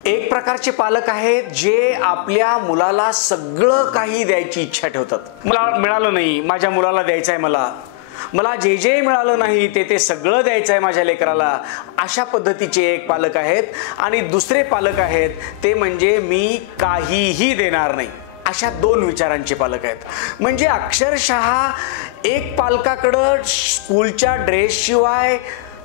एक प्रकारचे पालक आहेत जे आपल्या मुलाला सगळं काही द्यायची इच्छा ठेवतात. मला मिळालं नाही, माझ्या मुलाला द्यायचं आहे, मला जे जे मिळालं नाही ते सगळं द्यायचं आहे माझ्या लेकराला, अशा पद्धतीचे एक पालक आहेत. आणि दुसरे पालक आहेत ते म्हणजे मी काहीही देणार नाही, अशा दोन विचारांचे पालक आहेत. म्हणजे अक्षरशः एक पालकाकडं स्कूलच्या ड्रेसशिवाय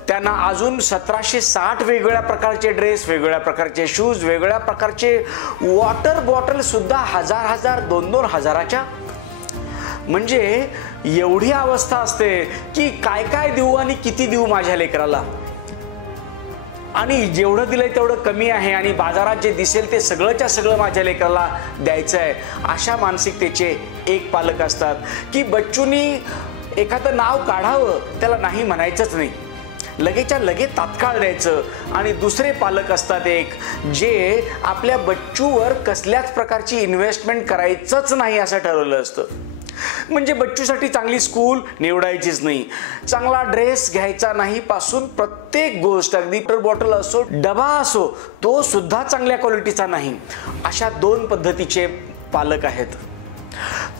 त्यांना अजून 1760 वेगवेगळ्या प्रकारचे ड्रेस, वेगवेगळ्या प्रकारचे शूज, वेगवेगळ्या प्रकारचे वॉटर बॉटल सुद्धा हजार 2-2 हजाराच्या. म्हणजे एवढी अवस्था असते की काय काय देऊ आणि किती देऊ माझ्या लेकराला, आणि जेवढं दिलंय तेवढं कमी आहे आणि बाजारात जे दिसेल ते सगळंच्या सगळं माझ्या लेकराला द्यायचं आहे. अशा मानसिकतेचे एक पालक असतात की बच्चूंनी एखादं नाव काढावं, त्याला नाही म्हणायचंच नाही, लगेचच्या लगेच तात्काळ द्यायचं. आणि दुसरे पालक असतात एक जे आपल्या बच्चूवर कसल्याच प्रकारची इन्व्हेस्टमेंट करायचंच नाही असं ठरवलं असतं. म्हणजे बच्चूसाठी चांगली स्कूल निवडायचीच नाही, चांगला ड्रेस घ्यायचा नाही पासून प्रत्येक गोष्ट, अगदी वॉटर बॉटल असो, डबा असो, तो सुद्धा चांगल्या क्वालिटीचा नाही. अशा दोन पद्धतीचे पालक आहेत.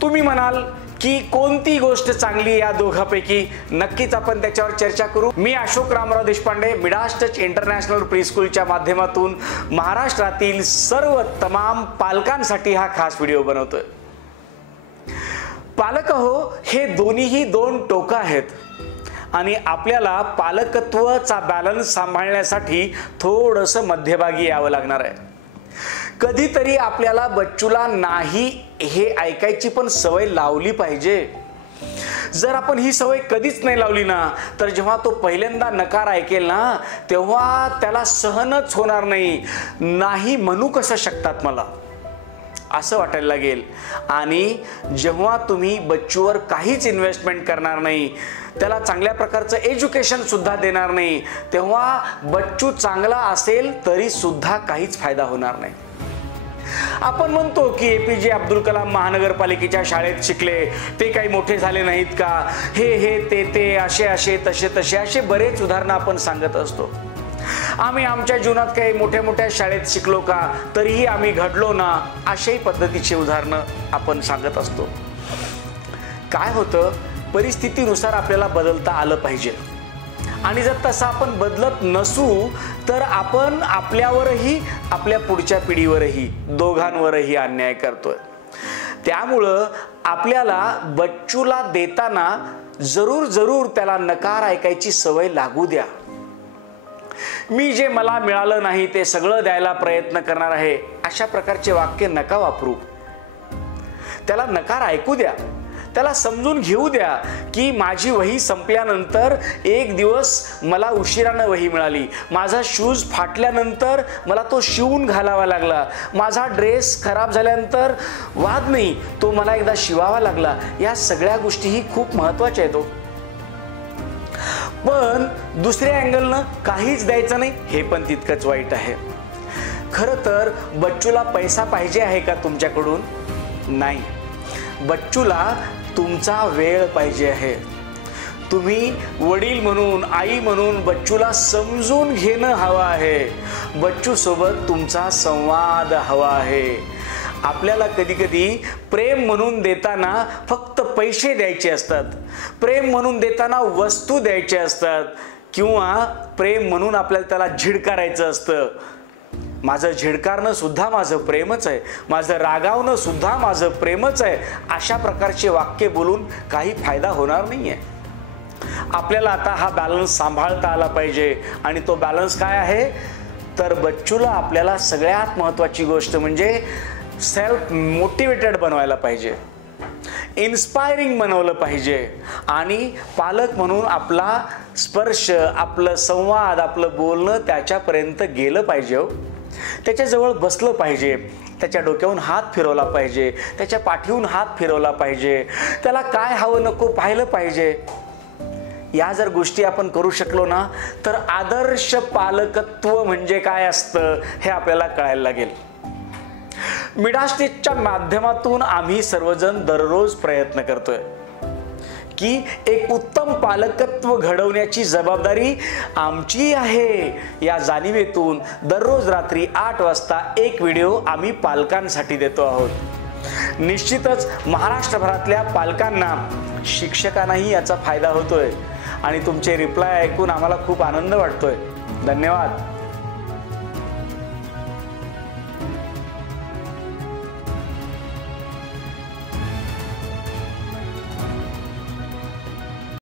तुम्ही म्हणाल की कोणती गोष्ट चांगली या दोघांपैकी, नक्कीच आपण त्याच्यावर चर्चा करू. मी Ashok Ramrao Deshpande, Midas touch international pre स्कूलच्या माध्यमातून महाराष्ट्रातील सर्व तमाम पालकांसाठी हा खास व्हिडिओ बनवतोय. पालक हो, हे दोन्हीही दोन टोकं आहेत आणि आपल्याला पालकत्वाचा बॅलन्स सांभाळण्यासाठी थोडंसं मध्यभागी यावं लागणार आहे. कधीतरी आपल्याला बच्चूला नाही हे ऐकायची पण सवय लावली पाहिजे. जर आपण ही सवय कधीच नाही लावली ना, तर जेव्हा तो पहिल्यांदा नकार ऐकेल ना, तेव्हा त्याला सहनच होणार नाही. नाही म्हणू कसं शकतात मला, असं वाटायला लागेल. आणि जेव्हा तुम्ही बच्चूवर काहीच इन्व्हेस्टमेंट करणार नाही, त्याला चांगल्या प्रकारचं एज्युकेशन सुद्धा देणार नाही, तेव्हा बच्चू चांगला असेल तरी सुद्धा काहीच फायदा होणार नाही. आपण म्हणतो की APJ अब्दुल कलाम महानगरपालिकेच्या शाळेत शिकले, ते काही मोठे झाले नाहीत का, हे ते असे तसे असे बरेच उदाहरणं आपण सांगत असतो. आम्ही आमच्या जीवनात काही मोठ्या शाळेत शिकलो का, तरीही आम्ही घडलो ना, अशाही पद्धतीची उदाहरणं आपण सांगत असतो. काय होतं, परिस्थितीनुसार आपल्याला बदलता आलं पाहिजे. आणि जर तसं आपण बदलत नसू तर आपण आपल्यावरही, आपल्या पुढच्या पिढीवरही, दोघांवरही अन्याय करतोय. त्यामुळं आपल्याला बच्चूला देताना जरूर त्याला नकार ऐकायची सवय लागू द्या. मी जे मला मिळालं नाही ते सगळं द्यायला प्रयत्न करणार आहे, अशा प्रकारचे वाक्य नका वापरू. त्याला नकार ऐकू द्या, त्याला समजून घेऊ द्या की माझी वही संपल्यानंतर एक दिवस मला उशिरानं वही मिळाली, माझा शूज फाटल्यानंतर मला तो शिवून घालावा लागला, माझा ड्रेस खराब झाल्यानंतर वाद नाही, तो मला एकदा शिवावा लागला. या सगळ्या गोष्टीही खूप महत्त्वाच्या आहेत. पण दुसऱ्या अँगलनं काहीच द्यायचं नाही, हे पण तितकंच वाईट आहे. खरं तर बच्चूला पैसा पाहिजे आहे का तुमच्याकडून? नाही, बच्चूला तुमचा वेळ पाहिजे आहे. तुम्ही वडील म्हणून, आई म्हणून बच्चूला समजून घेणं हवं आहे. बच्चू सोबत तुमचा संवाद हवा आहे. आपल्याला कधी प्रेम म्हणून देताना फक्त पैसे द्यायचे असतात, प्रेम म्हणून देताना वस्तू द्यायच्या असतात, किंवा प्रेम म्हणून आपल्याला त्याला झिडकारायचं असतं. माझं झिडकारणं सुद्धा माझं प्रेमच आहे, माझं रागावणं सुद्धा माझं प्रेमच आहे, अशा प्रकारचे वाक्य बोलून काही फायदा होणार नाहीये. आपल्याला आता हा बॅलन्स सांभाळता आला पाहिजे. आणि तो बॅलन्स काय आहे, तर बच्चूला आपल्याला सगळ्यात महत्त्वाची गोष्ट म्हणजे सेल्फ मोटिवेटेड बनवायला पाहिजे, इन्स्पायरिंग बनवलं पाहिजे. आणि पालक म्हणून आपला स्पर्श, आपलं संवाद, आपलं बोलणं त्याच्यापर्यंत गेलं पाहिजे. त्याच्याजवळ बसलं पाहिजे, त्याच्या डोक्यावरून हात फिरवला पाहिजे, त्याच्या पाठीवरून हात फिरवला पाहिजे, त्याला काय हवं नको पाहिलं पाहिजे. या जर गोष्टी आपण करू शकलो ना, तर आदर्श पालकत्व म्हणजे काय असतं हे आपल्याला कळायला लागेल. मिडास टचच्या माध्यमातून आम्ही सर्वजण दररोज प्रयत्न करतोय की एक उत्तम पालकत्व घडवण्याची जबाबदारी आमची आहे, या जाणीवेतून दररोज रात्री 8 वाजता एक व्हिडिओ आम्ही पालकांसाठी देतो आहोत। निश्चितच महाराष्ट्रभरातल्या पालकांना, शिक्षकांनाही याचा फायदा होतोय आणि तुमचे रिप्लाय ऐकून आम्हाला खूप आनंद वाटतोय। धन्यवाद।